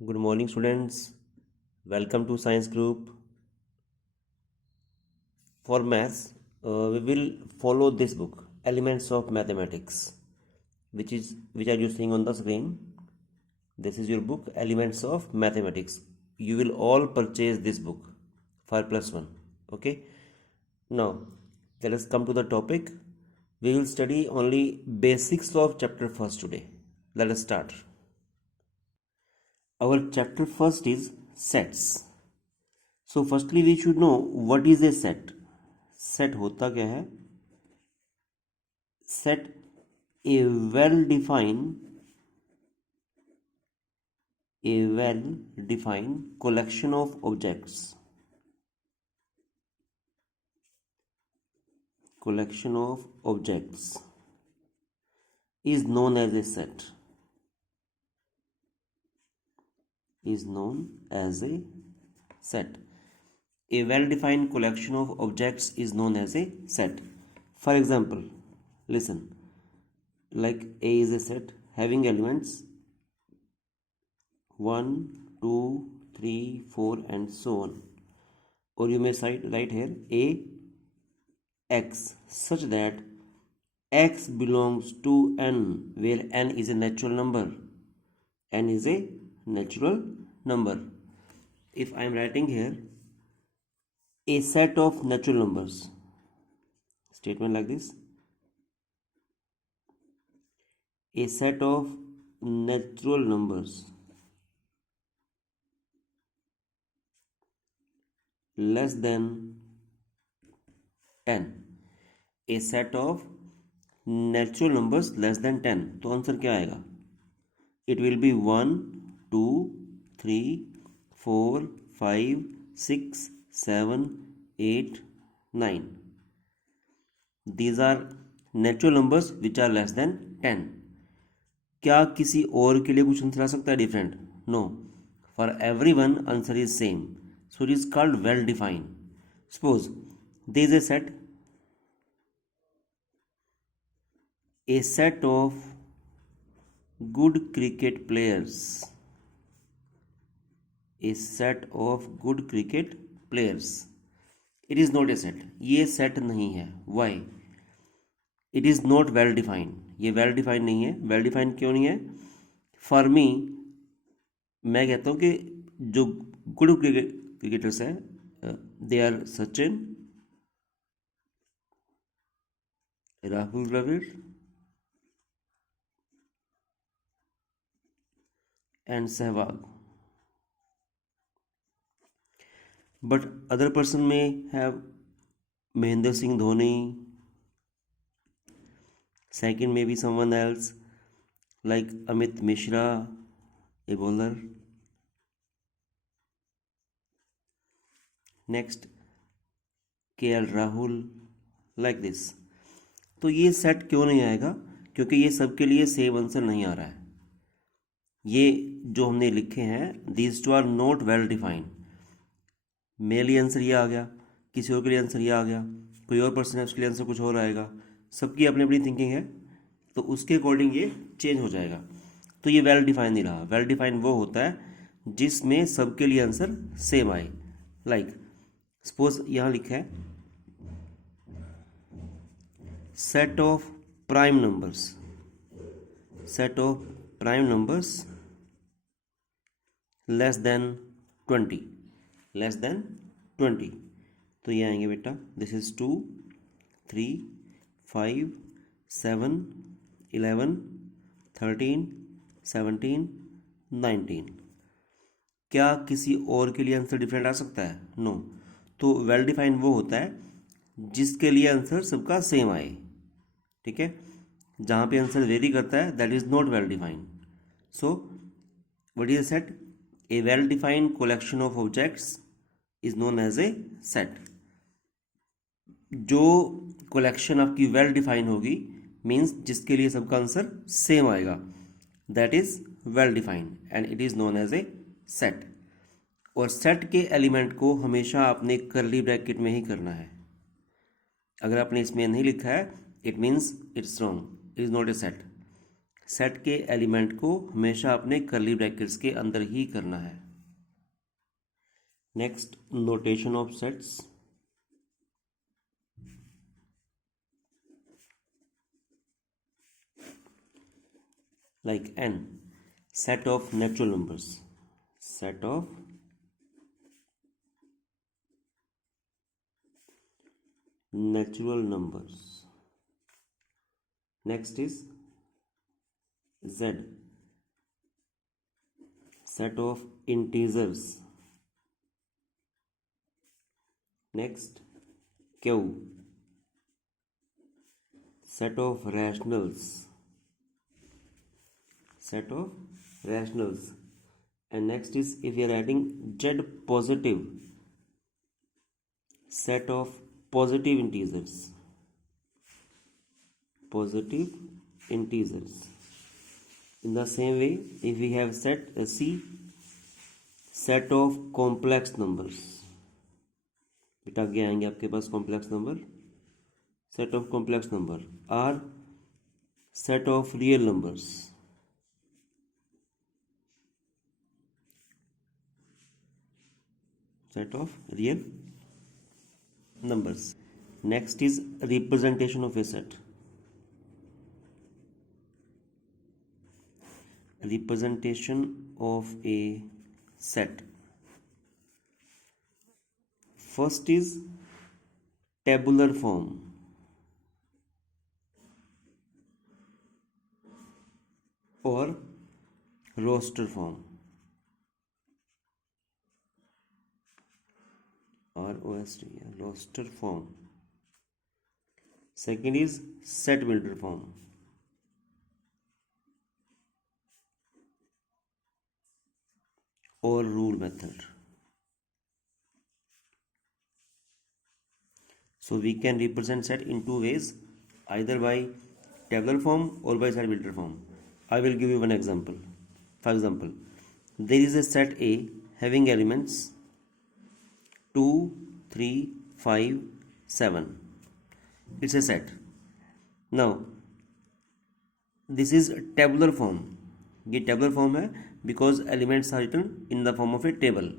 Good morning, students. Welcome to Science Group. For maths, we will follow this book, Elements of Mathematics, which are you seeing on the screen. This is your book, Elements of Mathematics. You will all purchase this book for +1. Okay. Now, let us come to the topic. We will study only basics of chapter first today. Let us start. Our chapter first is sets. So firstly we should know what is a set. Set होता क्या है? Set a well defined collection of objects. Collection of objects is known as a set. Is known as a set. A well-defined collection of objects is known as a set. For example, listen, like A is a set having elements 1, 2, 3, 4 and so on. Or you may write here A x such that x belongs to n, where n is a natural number. N is a natural number. If I am writing here a set of natural numbers, statement like this, a set of natural numbers less than 10, a set of natural numbers less than 10, तो answer क्या आएगा? It will be 1, 2, 3, 4, 5, 6, 7, 8, 9. These are natural numbers which are less than 10. क्या किसी और के लिए कुछ answer आ सकता है different? No. For everyone answer is same. So it is called well defined. Suppose there is a set of good cricket players. A set of good cricket players. It is not a set. ये set नहीं है. Why? It is not well defined. ये well defined नहीं है. Well defined क्यों नहीं है? For me, मैं कहता हूँ कि जो good cricketers हैं, they are Sachin, Rahul Dravid and Sehwag. But other person may have Mahendra Singh Dhoni. Second may be someone else like Amit Mishra, a bowler. Next KL Rahul, like this. तो ये set क्यों नहीं आएगा? क्योंकि ये सबके लिए same answer नहीं आ रहा है. ये जो हमने लिखे हैं these two are not well defined. मेरे लिए आंसर ये आ गया, किसी और के लिए आंसर ये आ गया, कोई और पर्सन है उसके लिए आंसर कुछ और आएगा. सबकी अपनी अपनी थिंकिंग है, तो उसके अकॉर्डिंग ये चेंज हो जाएगा. तो ये वेल डिफाइन नहीं रहा. वेल डिफाइन वो होता है जिसमें सबके लिए आंसर सेम आए. लाइक सपोज यहाँ लिखा है set of prime numbers. Set of prime numbers less than 20. Less than 20. तो ये आएंगे बेटा, दिस इज 2, 3, 5, 7, 11, 13, 17, 19. क्या किसी और के लिए आंसर डिफरेंट आ सकता है? नो. तो वेल डिफाइंड वो होता है जिसके लिए आंसर सबका सेम आए. ठीक है. जहाँ पे आंसर वेरी करता है that is not well defined. So what is a set? A well defined collection of objects is known as a set. जो कलेक्शन आपकी वेल डिफाइन होगी मीन्स जिसके लिए सबका आंसर सेम आएगा, that is well defined and it is known as a set. और set के element को हमेशा आपने करली ब्रैकेट में ही करना है. अगर आपने इसमें नहीं लिखा है it means it's wrong. It is not a set. Set के एलिमेंट को हमेशा अपने कर्ली ब्रैकेट्स के अंदर ही करना है। Next, notation of sets. Like n, set of natural numbers, set of natural numbers. Next is z, set of integers. Next, q, set of rationals, set of rationals. And next is, if we are adding z positive, set of positive integers, positive integers. In the same way, if we have set c, set of complex numbers, बेटा आगे आएंगे आपके पास complex number, set of complex number, are set of real numbers, set of real numbers. Next is representation of a set. Representation of a set. First is tabular form. Or roster form. ROST, roster form. Second is set builder form. Or rule method. So we can represent set in two ways, either by tabular form or by set builder form. I will give you one example. For example, there is a set A having elements 2, 3, 5, 7. It's a set. Now, this is tabular form. ये tabular form है because elements are written in the form of a table.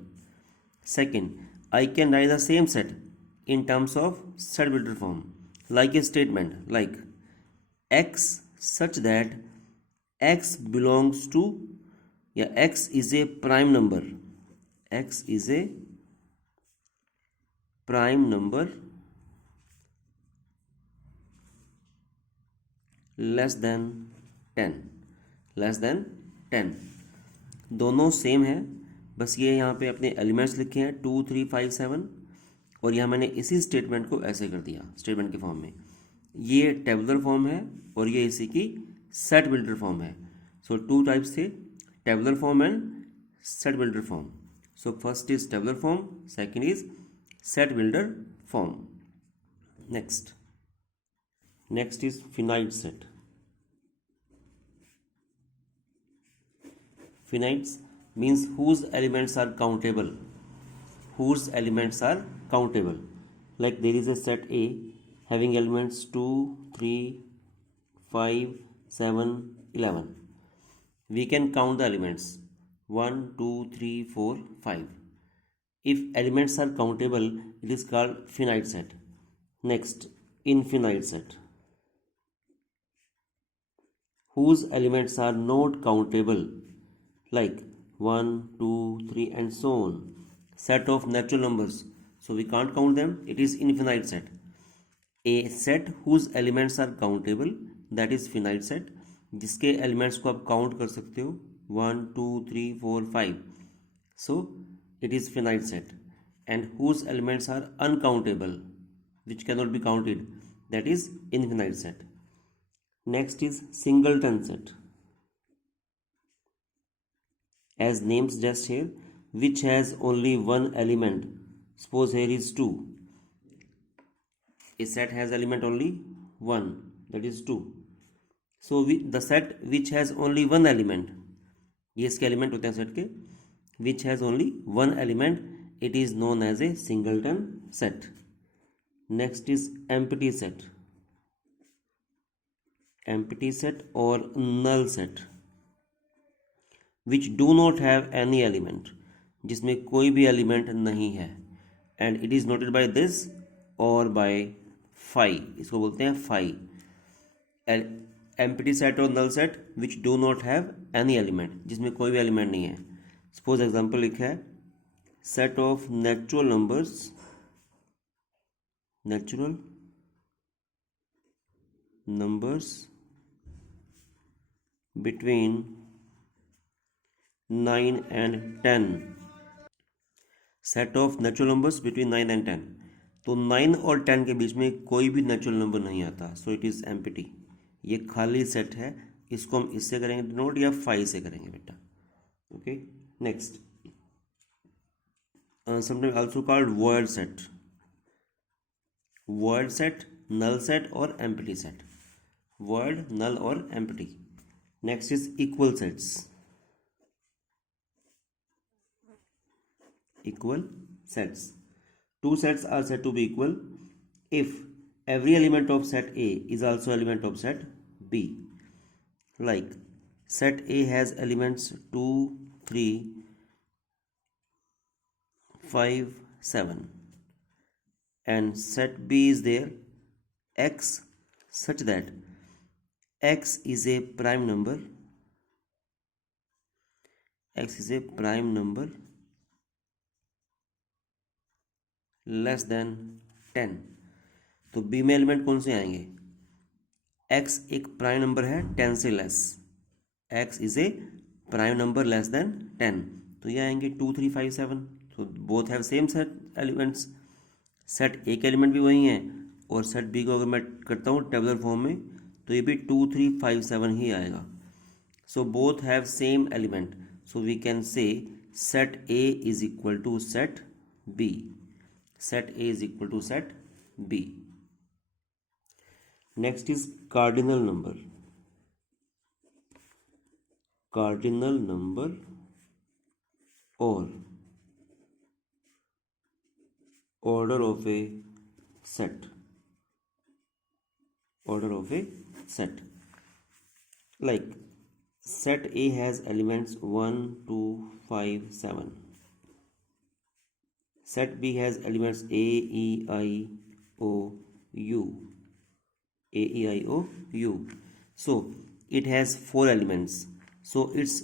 Second, I can write the same set in terms of set builder form, like a statement like x such that x belongs to, x is a prime number. X is a prime number less than 10, less than 10. दोनों same है, बस ये यहाँ पे अपने elements लिखे हैं 2, 3, 5, 7, और यहाँ मैंने इसी स्टेटमेंट को ऐसे कर दिया स्टेटमेंट के फॉर्म में. ये टेबुलर फॉर्म है और ये इसी की सेट बिल्डर फॉर्म है. सो टू टाइप्स थे, tabular form and set builder form. So first is tabular form, second is set builder form. Next is finite set. Finite means whose elements are countable. Whose elements are countable. Like there is a set A having elements 2, 3, 5, 7, 11. We can count the elements 1, 2, 3, 4, 5. If elements are countable, it is called finite set. Next, infinite set. Whose elements are not countable, like 1, 2, 3 and so on. Set of natural numbers. So we can't count them. It is infinite set. A set whose elements are countable, that is finite set. जिसके elements को आप count कर सकते हो 1, 2, 3, 4, 5. So it is finite set. And whose elements are uncountable, which cannot be counted, that is infinite set. Next is singleton set. As name suggests here, which has only one element. Suppose here is 2. A set has element only 1, that is 2. So the set which has only one element, ये इसके element होते हैं set के, which has only one element, it is known as a singleton set. Next is empty set. empty set or null set which do not have any element, जिसमें कोई भी element नहीं है, and it is noted by this और by phi, इसको बोलते हैं phi. Empty set और null set which do not have any element, जिसमें कोई भी एलिमेंट नहीं है. सपोज एग्जांपल लिखा है set of natural numbers between 9 and 10. Set of natural numbers between 9 and 10. तो 9 और 10 के बीच में कोई भी नेचुरल नंबर नहीं आता, सो इट इज एम्प्टी. ये खाली सेट है, इसको हम इससे करेंगे डिनोट या 5 से करेंगे बेटा. Okay, next sometime also called void set. Void set, null set और एम्प्टी सेट. वर्ड, नल और empty. Next is equal sets. Equal sets. Two sets are said to be equal if every element of set A is also element of set B. Like set A has elements 2, 3, 5, 7 and set B is there X such that X is a prime number. X is a prime number less than 10. तो B में element कौन से आएंगे? x एक prime number है 10 से less. x is a prime number less than 10. तो ये आएंगे 2, 3, 5, 7. तो both have same set elements. Set ए के एलिमेंट भी वही हैं और सेट बी को अगर मैं करता हूँ टेबुलर फॉर्म में तो ये भी 2, 3, 5, 7 ही आएगा. So both have same element. So we can say set A is equal to set B. Set A is equal to set B. Next is cardinal number. Cardinal number or order of a set. Order of a set. Like set A has elements 1, 2, 5, 7. Set B has elements A, E, I, O, U. A, E, I, O, U. So it has 4 elements. So it's,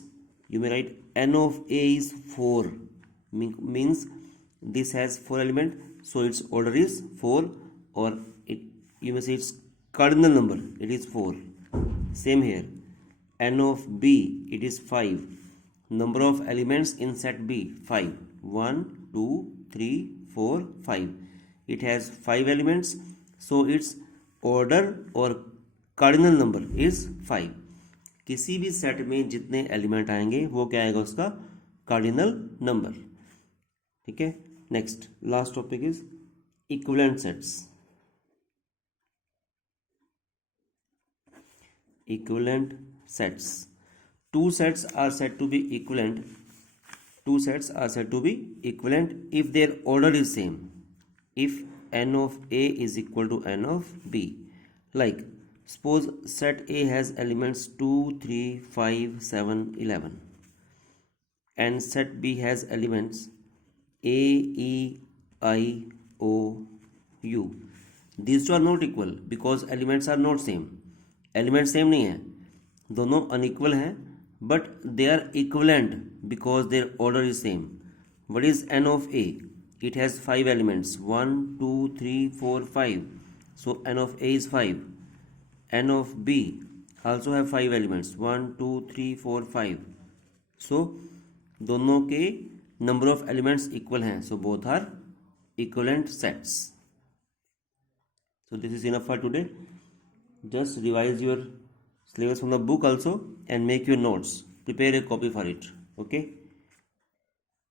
you may write n of A is 4. Means this has 4 elements. So its order is 4, or it, you may say its cardinal number. It is 4. Same here. N of B, it is 5. Number of elements in set B, 5. 1, 2, 3, 4, 5. It has 5 elements, so its order or cardinal number is 5. किसी भी set में जितने element आएंगे वो क्या आएगा? उसका cardinal number. ठीक है. Next last topic is equivalent sets. Equivalent sets. Two sets are said to be equivalent. Two sets are said to be equivalent if their order is same. If n of A is equal to n of B. Like suppose set A has elements 2, 3, 5, 7, 11. And set B has elements A, E, I, O, U. These two are not equal because elements are not same. Element same नहीं है, दोनों unequal हैं, but they are equivalent because their order is same. What is n of A? It has 5 elements 1, 2, 3, 4, 5. So n of A is 5. N of B also have 5 elements 1, 2, 3, 4, 5. So दोनों के number of elements equal हैं, so both are equivalent sets. So this is enough for today. Just revise your syllabus from the book also and make your notes. Prepare a copy for it. Okay.